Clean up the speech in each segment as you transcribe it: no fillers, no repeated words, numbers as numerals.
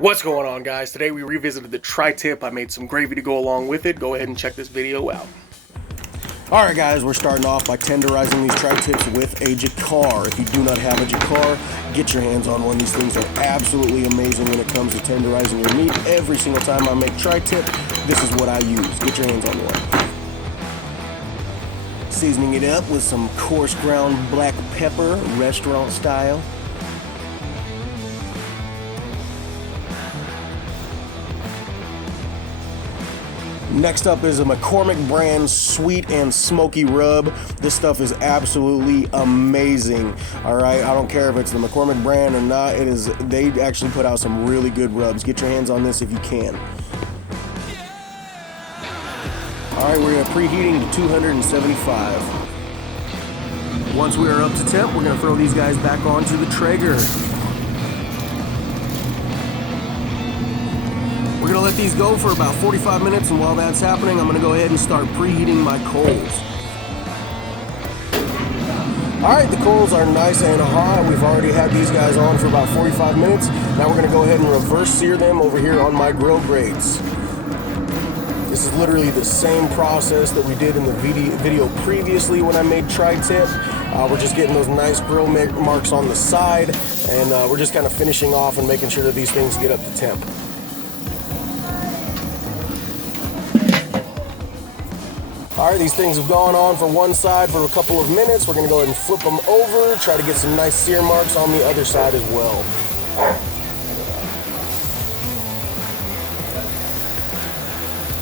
What's going on, guys? Today we revisited the tri-tip. I made some gravy to go along with it. Go ahead and check this video out. Alright guys, we're starting off by tenderizing these tri-tips with a jacquard. If you do not have a jacquard, get your hands on one. These things are absolutely amazing when it comes to tenderizing your meat. Every single time I make tri-tip, this is what I use. Get your hands on one. Seasoning it up with some coarse ground black pepper, restaurant style. Next up is a McCormick brand sweet and smoky rub. This stuff is absolutely amazing. All right, I don't care if it's the McCormick brand or not. They actually put out some really good rubs. Get your hands on this if you can. All right, we're preheating to 275. Once we are up to temp, we're gonna throw these guys back onto the Traeger. We're gonna let these go for about 45 minutes, and while that's happening, I'm gonna go ahead and start preheating my coals. All right, the coals are nice and hot. We've already had these guys on for about 45 minutes. Now we're gonna go ahead and reverse sear them over here on my grill grates. This is literally the same process that we did in the video previously when I made tri-tip. We're just getting those nice grill marks on the side, and we're just kind of finishing off and making sure that these things get up to temp. Alright, these things have gone on for one side for a couple of minutes. We're going to go ahead and flip them over, try to get some nice sear marks on the other side as well.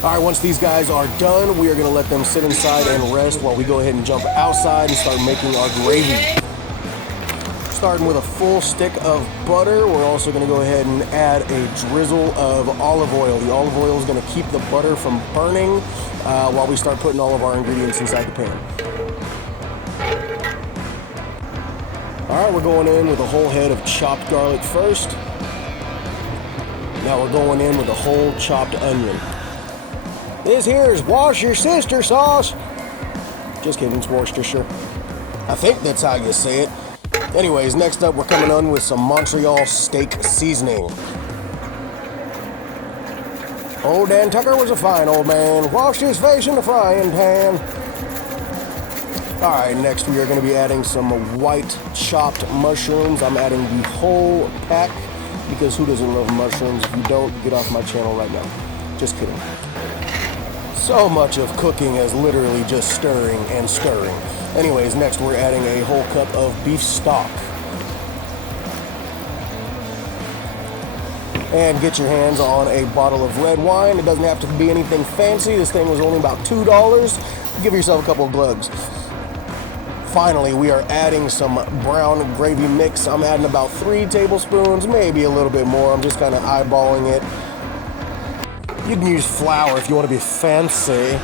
Alright, once these guys are done, we are going to let them sit inside and rest while we go ahead and jump outside and start making our gravy. Starting with a full stick of butter, we're also going to go ahead and add a drizzle of olive oil. The olive oil is going to keep the butter from burning while we start putting all of our ingredients inside the pan. Alright, we're going in with a whole head of chopped garlic first. Now we're going in with a whole chopped onion. This here is Worcestershire sauce. Just kidding, it's Worcestershire. I think that's how you say it. Anyways, next up we're coming on with some Montreal steak seasoning. Old Dan Tucker was a fine old man, washed his face in the frying pan. Alright, next we are going to be adding some white chopped mushrooms. I'm adding the whole pack because who doesn't love mushrooms? If you don't, get off my channel right now. Just kidding. So much of cooking is literally just stirring and stirring. Anyways, next we're adding a whole cup of beef stock. And get your hands on a bottle of red wine. It doesn't have to be anything fancy. This thing was only about $2. Give yourself a couple of glugs. Finally, we are adding some brown gravy mix. I'm adding about 3 tablespoons, maybe a little bit more. I'm just kind of eyeballing it. You can use flour if you want to be fancy.